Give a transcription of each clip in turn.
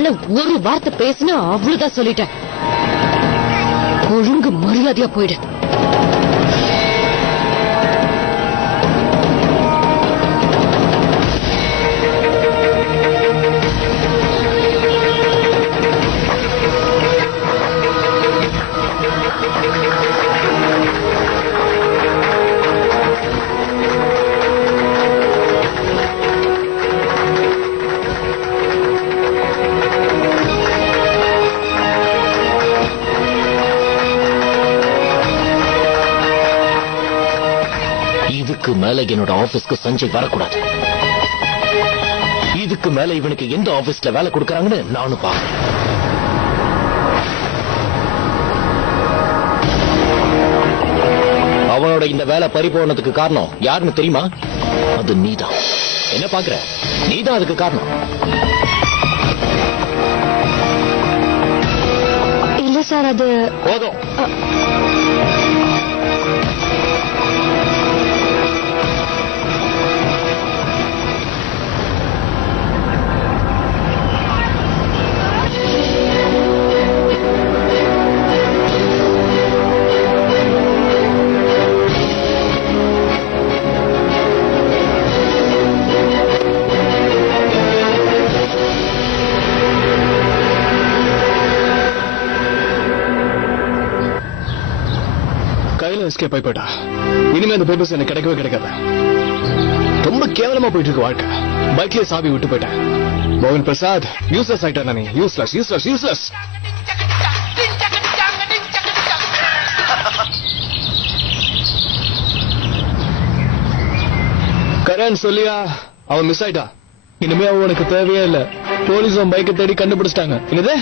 மேல ஒரு வார்த்தை பேசினா அவ்வளவுதான் சொல்லிட்டேன். ஒழுங்கு மரியாதையா போயிடு. இதுக்கு மேல என்னோட ஆபீஸ்க்கு சஞ்சய் வரக்கூடாது. இதுக்கு மேல இவனுக்கு எந்த ஆபீஸ்ல வேலை கொடுக்கறாங்கன்னு நானும் பாக்கிறேன். அவனோட இந்த வேலை பறிபோனதுக்கு காரணம் யாருன்னு தெரியுமா? அது நீதான். என்ன பாக்குற? நீதான் அதுக்கு காரணம். இல்ல சார், அது போதும். கையில எஸ்கேப் ஆகி போயிட்டா. இனிமே அந்த பேப்பர்ஸ் எனக்கு கிடைக்கவே கிடைக்காது. ரொம்ப கேவலமா போயிட்டு இருக்கு வாழ்க்கை. பைக்லயே சாவி விட்டு போயிட்டேன். மோகன் பிரசாத் யூஸ்லெஸ் ஆயிட்டா. நீ யூஸ்லெஸ் யூஸ்லெஸ் யூஸ்லெஸ். கரண் சொல்லியா அவன் மிஸ் ஆயிட்டா. இனிமே அவன் உனக்கு தேவையே இல்ல. போலீஸ் அவன் பைக்கை தேடி கண்டுபிடிச்சிட்டாங்க. என்னது?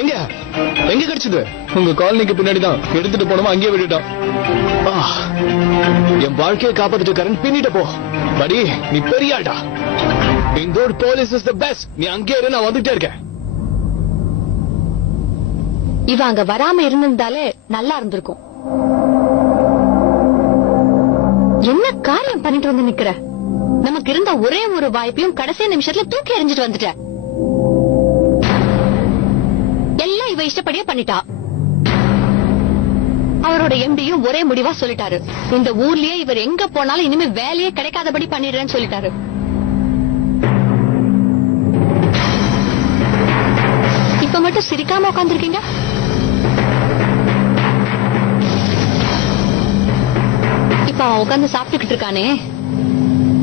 எங்க எங்க கிடைச்சது? உங்க காலனிக்கு பின்னாடிதான். எடுத்துட்டு போனோமா அங்கேயே விட்டுட்டான். என் வாழ்க்கையை காப்பாத்திட்டு கரண் பின்னிட்டு போ. படி, நீ பெரிய ஆடா. இந்த போலீஸ் இஸ் தி பெஸ்ட். நீ அங்கே இரு, நான் வந்துட்டே இருக்கேன். இவ அங்க வராம இருந்திருந்தாலே நல்லா இருந்திருக்கும். என்ன காரியம் பண்ணிட்டு வந்து நிக்கிற? நமக்கு இருந்த ஒரே ஒரு வாய்ப்பையும் கடைசி நிமிஷத்துல தூக்கி எறிஞ்சிட்டு வந்துட்ட. எல்லாம் இவ இஷ்டப்படியே பண்ணிட்டா. அவரோட எம்டியும் ஒரே முடிவா சொல்லிட்டாரு, இந்த ஊர்லயே இவர் எங்க போனாலும் இனிமே வேலையே கிடைக்காதபடி பண்ணிடுறேன்னு சொல்லிட்டாரு. இப்ப மட்டும் சிரிக்காம உட்காந்துருக்கீங்க. இப்ப அவன் உட்காந்து சாப்பிட்டுக்கிட்டு இருக்கானே,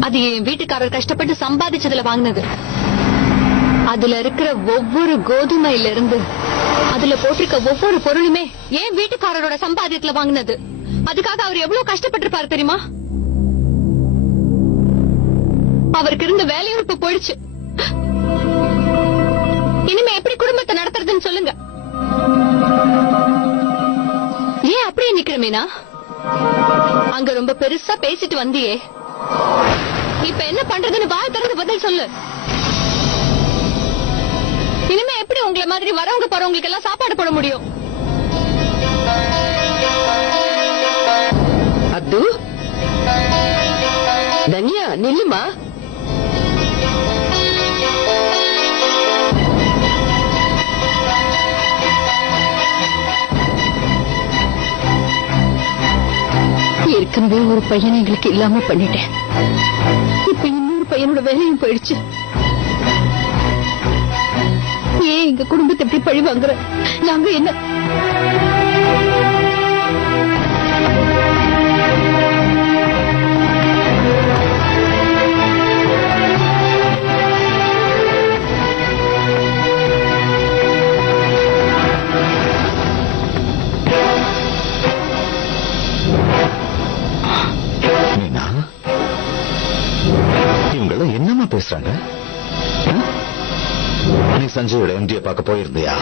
அது என் வீட்டுக்காரர் கஷ்டப்பட்டு சம்பாதிச்சதுல வாங்கினது. அதுல இருக்கிற ஒவ்வொரு கோதுமையில இருந்து அதுல போட்டிருக்க ஒவ்வொரு பொருளுமே என் வீட்டுக்காரரோட சம்பாதியத்துல வாங்கினது. அதுக்காக அவர் எவ்வளவு கஷ்டப்பட்டிருப்பாரு தெரியுமா? அவருக்கு இருந்த வேலையும் இப்ப போயிடுச்சு. இனிமே எப்படி குடும்பத்தை நடத்துறதுன்னு சொல்லுங்க. ஏன் அப்படியே நிக்கிற மீனா? அங்க ரொம்ப பெருசா பேசிட்டு வந்தியே, இப்ப என்ன பண்றதுன்னு வாய் திறந்து பதில் சொல்லு. இனிமே எப்படி உங்களை மாதிரி வரவங்க போறவங்களுக்கு எல்லாம் சாப்பாடு போட முடியும்? அத்து, தன்யா நில்லுமா. ஏற்கனவே ஒரு பையனை எங்களுக்கு இல்லாம பண்ணிட்டேன். இப்ப இன்னொரு பையனோட வேலையும் போயிடுச்சு. ஏன் எங்க குடும்பத்தை எப்படி பழி வாங்குற? நாங்க என்ன இவங்களும் என்னமா பேசுறாங்க? நீ சஞ்சயோட எம்டியை பார்க்க போயிருந்தியா?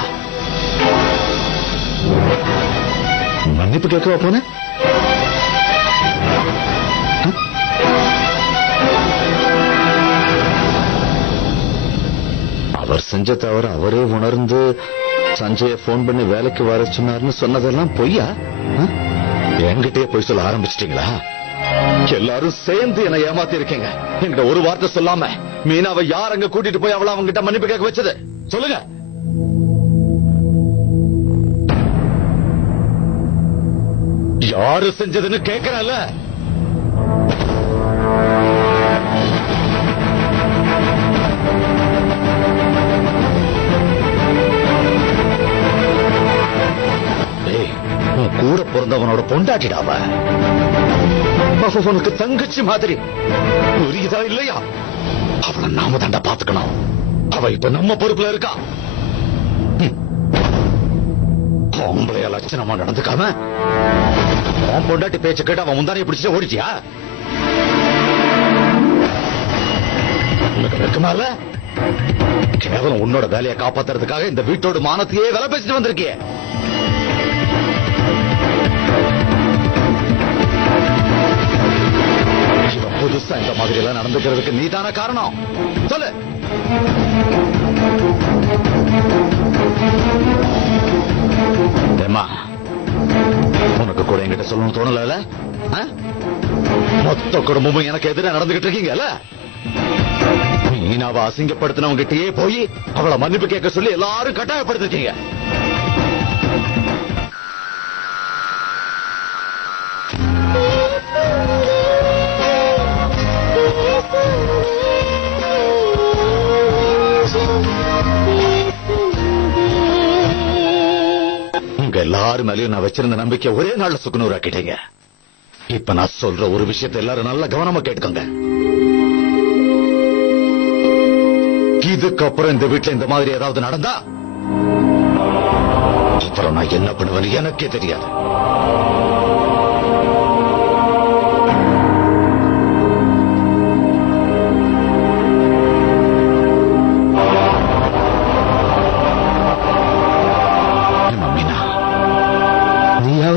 மன்னிப்பு கேட்கவா போன? அவர் செஞ்ச தவிர அவரே உணர்ந்து சஞ்சய போன் பண்ணி வேலைக்கு வர சொன்னார்னு சொன்னதெல்லாம் பொய்யா? என்கிட்டயே போய் சொல்ல ஆரம்பிச்சிட்டீங்களா? எல்லாரும் சேர்ந்து என்ன ஏமாத்தி இருக்கீங்க. என்கிட்ட ஒரு வார்த்தை சொல்லாம மீனாவை யார் அங்க கூட்டிட்டு போய் அவளை அவங்க கிட்ட மன்னிப்பு கேட்க வச்சது? சொல்லுங்க. யாரு செஞ்சதுன்னு கேட்கறல. கூட பிறந்தவனோட பொண்டாட்டிடாவ. உனக்கு தங்கச்சி மாதிரி புரியுதா இல்லையா? அவளை நாம தாண்டா பாத்துக்கணும். அவ இப்ப நம்ம பொறுப்புல இருக்கா. ஆம்பளைய லட்சணமா நடந்துக்காம அவன் பொண்டாட்டி பேச்ச கேட்டு அவன் முந்தானையை பிடிச்சிட்டு ஓடிச்சியா? உனக்கு வெக்கமால? கேவலம் உன்னோட வேலையை காப்பாத்துறதுக்காக இந்த வீட்டோட மானத்தையே வேலை பேசிட்டு வந்திருக்கிய. புதுசா இந்த மாதிரி எல்லாம் நடந்துக்கிறதுக்கு நீதான காரணம். சொல்லு. உனக்கு கூட என்கிட்ட சொல்லணும் தோணல? மொத்த குடும்பமும் எனக்கு எதிராக நடந்துகிட்டு இருக்கீங்கல்ல. மீனாவை அசிங்கப்படுத்தினவங்கிட்டயே போய் அவளை மன்னிப்பு கேட்க சொல்லி எல்லாரும் கட்டாயப்படுத்திருக்கீங்க. எல்லாரும் மேலேயும் நான் வச்சிருந்த நம்பிக்கை ஒரே நாள்ல சுக்குநூறாக்கிட்டீங்க. இப்ப நான் சொல்ற ஒரு விஷயத்தை எல்லாரும் நல்ல கவனமா கேட்டுக்கோங்க. இதுக்கப்புறம் இந்த வீட்டுல இந்த மாதிரி ஏதாவது நடந்தா அப்புறம் நான் என்ன பண்ணுவேன்னு எனக்கே தெரியாது.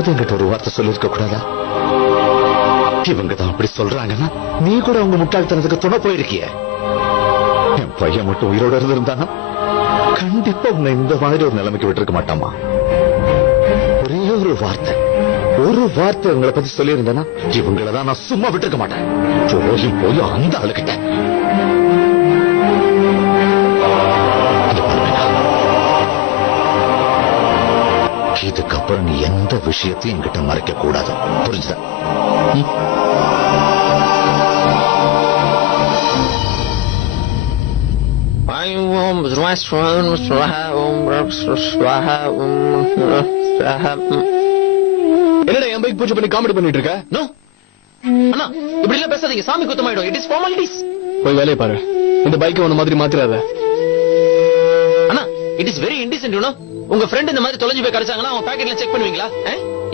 என்கிட்ட ஒரு வார்த்தை சொல்லிருக்க கூடாதா? இவங்க தான் அப்படி சொல்றாங்கன்னா நீ கூட அவங்க முட்டாள்தனத்துக்கு துணை போயிருக்கிய. என் பையன் மட்டும் உயிரோட இருந்திருந்தானா கண்டிப்பா உன்னை இந்த மாதிரி ஒரு நிலைமைக்கு விட்டுருக்க மாட்டாமா. ஒரே ஒரு வார்த்தை உங்களை பத்தி சொல்லி இருந்தேன்னா இவங்களதான் நான் சும்மா விட்டுருக்க மாட்டேன். போய் அந்த ஆளுகிட்ட இதுக்கப்புறம் நீ எந்த விஷயத்தையும் என்கிட்ட மறைக்க கூடாது. புரிஞ்சுதா? என்னடா என் பைக் பூஜை பண்ணி காமெடி பண்ணிட்டு இருக்க? நோ அண்ணா, இப்படி எல்லாம் பேசாதீங்க. சாமி குத்தமாயிடும். It is formalities. போய் வேலையை பாரு. இந்த பைக்கை உன்ன மாதிரி மாத்திராத. அண்ணா, it is very indecent you know. உங்க ஃப்ரெண்ட் இந்த மாதிரி தொலைஞ்சு போய் கிடைச்சாங்கன்னா அவங்க பாக்கெட்ல செக் பண்ணுவீங்களா?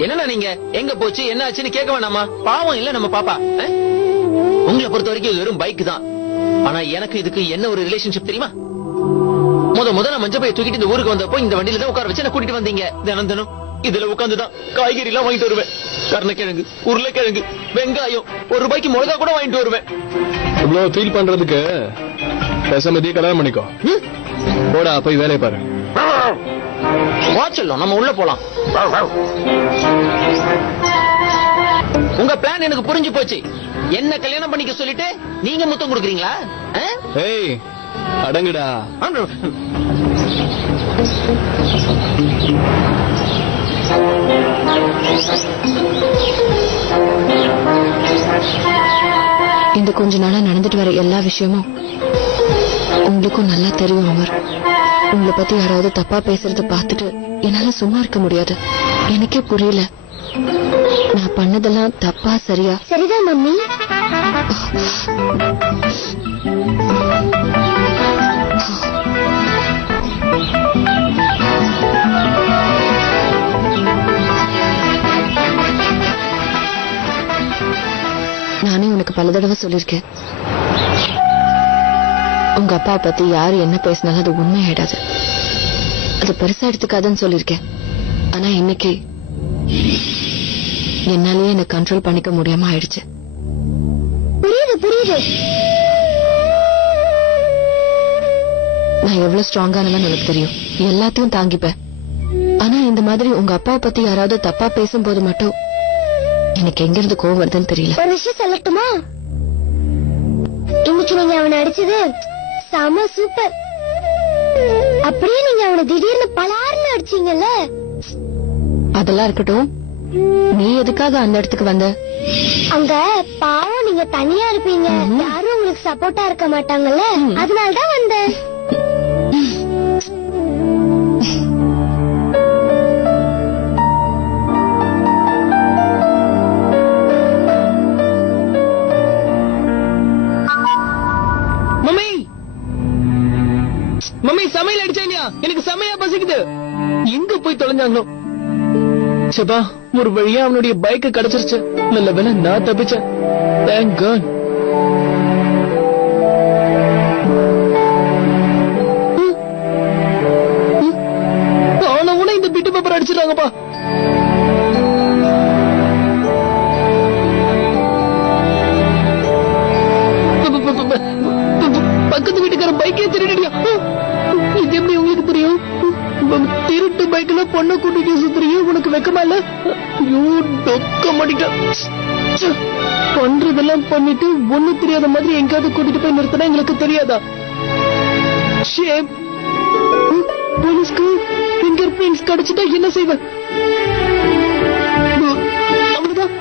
என்னன்னா நீங்க எங்க போச்சு என்ன ஆச்சுன்னு கேட்க வேண்டாமா? பாவம் இல்ல நம்ம பாப்பா. உங்களை பொறுத்த வரைக்கும் இது வெறும் பைக் தான். ஆனா எனக்கு இதுக்கு என்ன ஒரு ரிலேஷன்ஷிப் தெரியுமா? நான் மஞ்சள் பைய தூக்கிட்டு இந்த ஊருக்கு வந்தப்போ இந்த வண்டியில தான் உட்கார வச்சு என்ன கூட்டிட்டு வந்தீங்க. தினம் இதுல உட்காந்துதான் காய்கறி எல்லாம் வாங்கிட்டு வருவேன். கருணக்கிழங்கு, உருளைக்கிழங்கு, வெங்காயம், ₹1 மிளகா கூட வாங்கிட்டு வருவேன். இவ்வளவு ஃபீல் பண்றதுக்கு பேசாம கல்யாணம் பண்ணிக்கோ. போடா போய் வேலையை பாரு. வாச்சல்ல நம்ம உள்ள போலாம். உங்க பிளான் எனக்கு புரிஞ்சு போச்சு. என்ன கல்யாணம் பண்ணிக்க சொல்லிட்டு நீங்க முத்தம் கொடுக்குறீங்களா? ஏய் அடங்குடா. இந்த கொஞ்ச நாளா நடந்துட்டு வர எல்லா விஷயமும் உங்களுக்கும் நல்லா தெரியும் அமர். உங்களை பத்தி யாராவது தப்பா பேசுறத பார்த்துட்டு என்னால சும்மா இருக்க முடியாது. எனக்கே புரியல நான் பண்ணதெல்லாம் தப்பா சரியா? சரிதான் மம்மி. நானே உனக்கு பல தடவை சொல்லிருக்கேன், உங்க அப்பா பத்தி யாரு என்ன பேசினாலும் அது உண்மையாயிடாது, அது பெருசா எடுத்துக்காதுன்னு சொல்லிருக்கேன். ஆனா இன்னைக்கு என்னாலேயே என்ன கண்ட்ரோல் பண்ணிக்க முடியாம ஆயிடுச்சு. புரியுது. நான் எவ்வளவு ஸ்ட்ராங்கானவன்னு எனக்கு தெரியும், எல்லாத்தையும் தாங்கிப்பேன். ஆனா இந்த மாதிரி உங்க அப்பாவை பத்தி யாராவது தப்பா பேசும்போது மட்டும் எனக்கு எங்க இருந்து கோவம் வருதுன்னு தெரியல. ஒரு விஷயம் சொல்லட்டுமா? இன்னைக்கு நீங்க அவனை அடிச்சது செம சூப்பர். அப்படியே நீங்க அவனை திடீர்னு பலார்னு அடிச்சீங்கல்ல. அதெல்லாம் இருக்கட்டும், நீ எதுக்காக அந்த இடத்துக்கு வந்த? அங்க பாவம் நீங்க தனியா இருப்பீங்க, யாரும் உங்களுக்கு சப்போர்ட்டா இருக்க மாட்டாங்கல்ல, அதனாலதான் வந்தேன். மம்மி மம்மி சமையல் அடிச்சாங்க, எனக்கு செமையா பசிக்குது. எங்க போய் தொலைஞ்சாங்களோ? சபா, ஒரு வழியா அவனுடைய பைக்க கிடைச்சிருச்சு. நல்ல வேளை நான் தப்பிச்சேன். Thank God. ஆனா இந்த பிட்டு பேப்பர் அடிச்சிட்டாங்கப்பா. பக்கத்து வீட்டுக்கார பைக்கே திருடியா? இது எப்படி உங்களுக்கு புரியும்? திருட்டு பைக்ல பொண்ணை கூட்டிட்டு சுத்துறியோ? உனக்கு வெக்கமா இல்ல? ஐயோ, டொக்க மாட்டிட்டா. பண்றதெல்லாம் பண்ணிட்டு ஒண்ணு தெரியாத மாதிரி எங்காவது கூட்டிட்டு போய் நிறுத்தினா எங்களுக்கு தெரியாதா? போலீஸ்க்கு பிங்கர் பிரிண்ட்ஸ் கிடைச்சிட்டா என்ன செய்வ? அவ்வளவுதான்,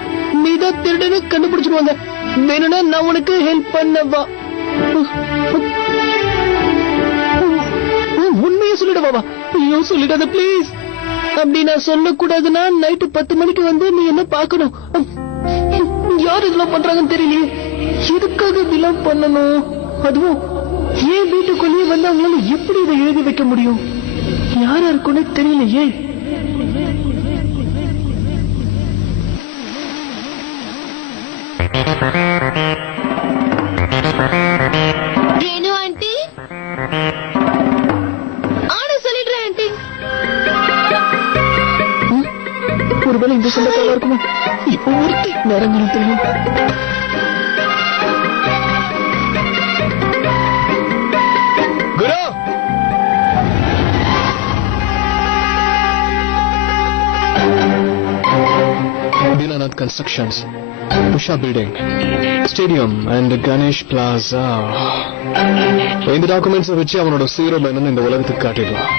நீதான் திருடன்னு கண்டுபிடிச்சிருவாங்க. வேணும்னா நான் உனக்கு ஹெல்ப் பண்ணவா? உண்மையை சொல்லிடுவா? ஐயோ சொல்லிடாத பிளீஸ். அப்படி நான் சொல்லக்கூடாதுன்னா நைட்டு 10 மணிக்கு வந்து நீ என்ன பாக்கணும். யார் இதெல்லாம் பண்றாங்கன்னு தெரியலையே. எதுக்காக இதெல்லாம் பண்ணணும்? அதுவும் ஏன் வீட்டுக்குள்ளேயே வந்து அவங்களால எப்படி இதை எழுதி வைக்க முடியும்? யாரா இருக்குன்னு தெரியலையே. ரேணு ஆண்டி, ஆனா சொல்லிடுறேன் ஆண்டி. ஒருவேளை இந்த சொந்தக்காரா இருக்குமா? இப்போ ஒருத்தி நேரங்களும் தெரியும். குரு, Dinanath Constructions, Usha Building, Stadium and Ganesh Plaza. இந்த டாக்குமெண்ட்ஸ் வச்சு அவனோட சீரோ என்னன்னு இந்த உலகத்துக்கு காட்டிடலாம்.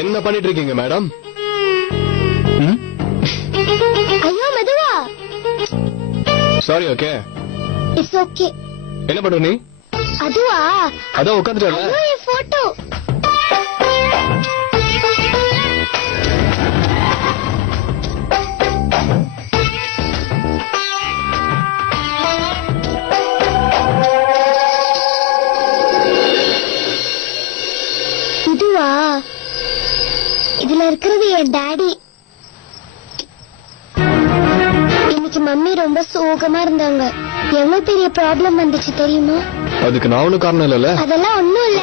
என்ன பண்ணிட்டு இருக்கீங்க மேடம்? ஐயோ மெதுவா. சாரி. Okay, it's okay. என்ன பண்ற நீ? அதுவா, அதான் உட்காந்துட்டல. ஐயோ என் போட்டோ. இதுவா, இதுல இருக்கிறது என் டாடி. இன்னைக்கு மம்மி ரொம்ப சோகமா இருந்தாங்க. எவ்வளவு பெரிய ப்ராப்ளம் வந்துச்சு தெரியுமா? அதுக்கு நான் ஒண்ணும் காரணம் இல்லல. அதெல்லாம் ஒண்ணும் இல்ல.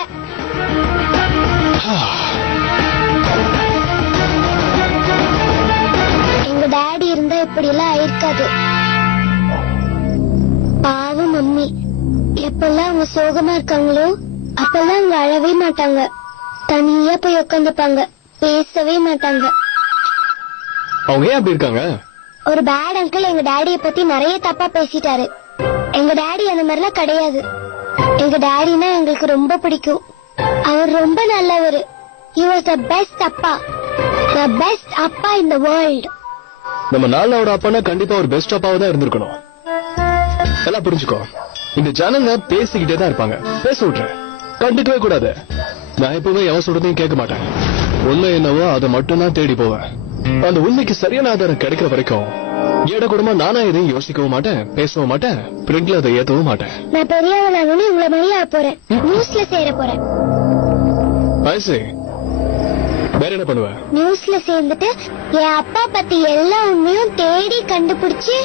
எங்க டாடி இருந்தா இப்படி எல்லாம் ஆயிருக்காது. பாவம் மம்மி, எப்பெல்லாம் அவங்க சோகமா இருக்காங்களோ அப்பெல்லாம் அவங்க அழவே மாட்டாங்க. தனியா போய் உட்காந்துப்பாங்க, பேசவே மாட்டாங்க. அவங்க ஏன் அப்படி இருக்காங்க? ஒரு பேட் அங்கிள் எங்க டாடிய பத்தி நிறைய தப்பா பேசிட்டாரு. எங்க டாடி அந்த மாதிரிலாம் கிடையாது. எங்க டாடினா எங்களுக்கு ரொம்ப பிடிக்கும். அவர் ரொம்ப நல்லவர். He was the best அப்பா, the best அப்பா in the world. நம்ம நாளோட அப்பானா கண்டிப்பா ஒரு பெஸ்ட் அப்பாவா தான் இருந்திருக்கணும். எல்லாம் புரிஞ்சுக்கோ. இந்த ஜனங்க பேசிக்கிட்டே தான் இருப்பாங்க. பேச விட்டுறேன், கண்டுக்கவே கூடாது. நான் எப்பவுமே எவன் சொல்றதையும் கேட்க மாட்டேன். உண்மை என்னவோ அதை மட்டும் தான் தேடி போவேன். அந்த உண்மைக்கு சரியான ஆதாரம் கிடைக்கிற வரைக்கும் ஏட கூடமா நானா எதையும் யோசிக்கவும் மாட்டேன், பேசவும் மாட்டேன், பிரிண்ட்ல அதை ஏத்தவும் மாட்டேன். நான் பெரியவனானு உங்களை மாதிரியா போறேன், நியூஸ்ல சேர போறேன். வேற என்ன பண்ணுவ? நியூஸ்ல சேர்ந்துட்டு என் அப்பா பத்தி எல்லா உண்மையும் தேடி கண்டுபிடிச்சு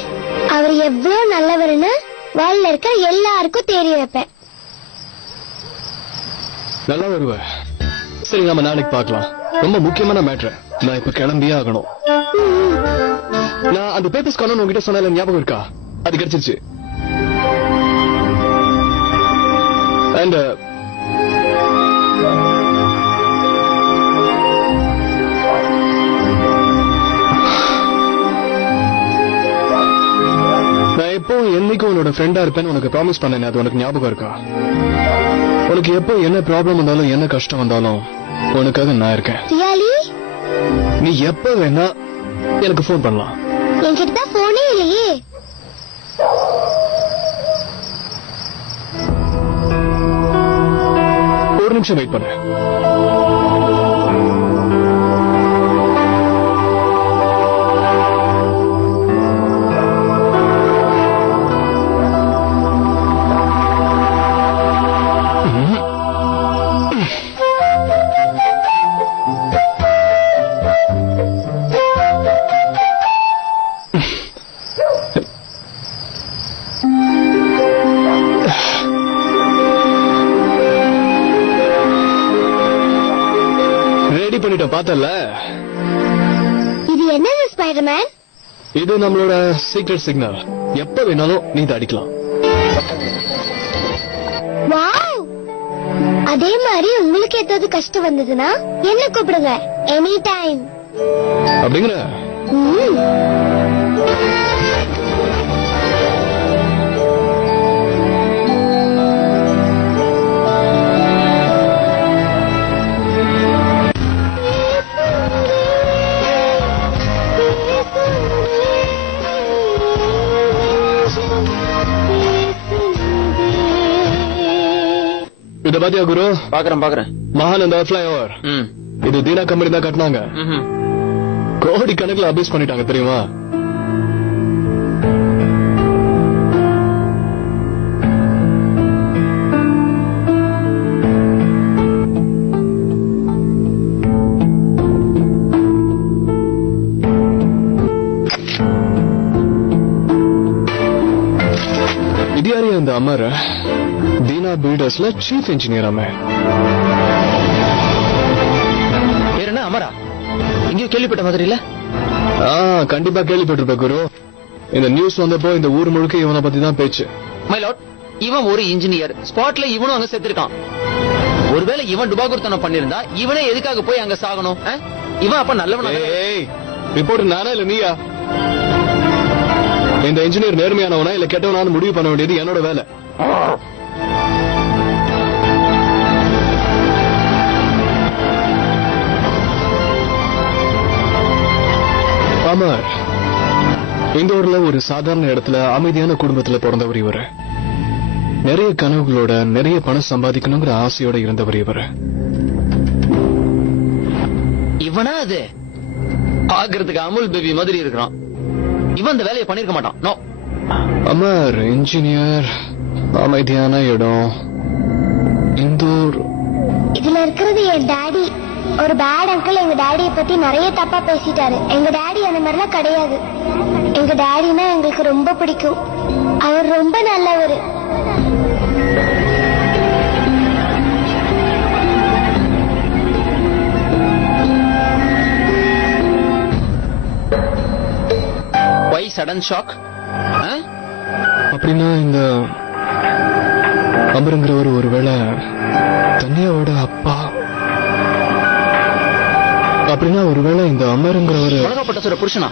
அவர் எவ்வளவு நல்லவர்னு வேர்ல்ட்ல இருக்க எல்லாருக்கும் தெரிய வைப்பேன். நல்லா வருவ. சரி நம்ம நாளைக்கு பார்க்கலாம். ரொம்ப முக்கியமான மேட்ரு. நான் இப்ப கிளம்பியே ஆகணும். நான் அந்த பேப்பர்ஸ் காணும் உங்ககிட்ட சொன்னால ஞாபகம் இருக்கா? அது கிடைச்சிருச்சு. அண்ட் நான் எப்போ என்னைக்கும் உன்னோட ஃப்ரெண்டா இருப்பேன்னு உனக்கு ப்ராமிஸ் பண்ணேன். அது உனக்கு ஞாபகம் இருக்கா? உனக்கு எப்போ என்ன ப்ராப்ளம் வந்தாலும் என்ன கஷ்டம் வந்தாலும் உனக்காக நான் இருக்கேன். நீ எப்ப வேணா எனக்கு போன் பண்ணலாம். என்கிட்ட தான் போனே இல்லையே. ஒரு நிமிஷம் வெயிட் பண்ணு. ரெடி பண்ணிட்டோம், பார்த்தல. இது என்னது ஸ்பைடர்மேன்? இது நம்மளோட சீக்ரெட் சிக்னல். எப்ப வேணாலும் நீ இதை அடிக்கலாம். வாவ்! அதே மாதிரி உங்களுக்கு ஏதாவது கஷ்டம் வந்ததுன்னா என்ன கூப்பிடுங்க, எனி டைம். அப்படிங்கிற இத பாத்தியா குரு? பாக்குறேன். மகானந்தா ஃபிளைஓவர். இது தீனா கம்பெனி தான் கட்டினாங்க. கோடி கணக்குல அபியூஸ் பண்ணிட்டாங்க தெரியுமா? இது யாரு இந்த அமர்? தீனா பில்டர்ஸ்ல சீஃப் இன்ஜினியர். பேர் என்ன? அமரா? இங்கேயும் கேள்விப்பட்ட மாதிரி இல்ல? கண்டிப்பா கேள்விப்பட்டிருப்ப குரு. இந்த நியூஸ் வந்தப்போ இந்த ஊர் முழுக்க இவனை பத்தி தான் பேச்சு. மை லார்ட், இவன் ஒரு இன்ஜினியர். ஸ்பாட்ல இவனும் அங்க செத்துருக்கான். ஒருவேளை இவன் டுபாகுர்த்தனம் பண்ணிருந்தா இவனே எதுக்காக போய் அங்க சாகணும்? இவன் அப்ப நல்லவனா? ரிப்போர்ட் நானா இல்ல நீயா? இந்த இன்ஜினியர் நேர்மையானவனா இல்ல கெட்டவனான்னு முடிவு பண்ண வேண்டியது என்னோட வேலை. அமர் இந்த ஊர்ல ஒரு சாதாரண இடத்துல அமைதியான குடும்பத்துல பிறந்தவர் இவர். நிறைய கனவுகளோட நிறைய பணம் சம்பாதிக்கணுங்கிற ஆசையோட இருந்தவர் இவர். இவனா அது? பாக்குறதுக்கு அமுல் பேபி மாதிரி இருக்கிறான். இவன் இந்த வேலையை பண்ணிருக்க மாட்டான். நோ. அமர் இன்ஜினியர், அமைதியான இடம், இந்த ஊர். இதுல இருக்கிறது என் டாடி. ஒரு பேட் அங்கிள் எங்க டாடியை பத்தி நிறைய தப்பா பேசிட்டாரு. எங்க டாடி அந்த மாதிரிலாம் கிடையாது. எங்க டாடினா எங்களுக்கு ரொம்ப பிடிக்கும். அவர் ரொம்ப நல்லவர். Why sudden shock? அப்படின்னா இந்த அமருங்கிறவர் ஒருவேளை தன்யாவோட அப்பா. அப்படின்னா ஒருவேளை இந்த அமருங்கிறவர் உலகப்பட்ட சொல்ற புருஷனா?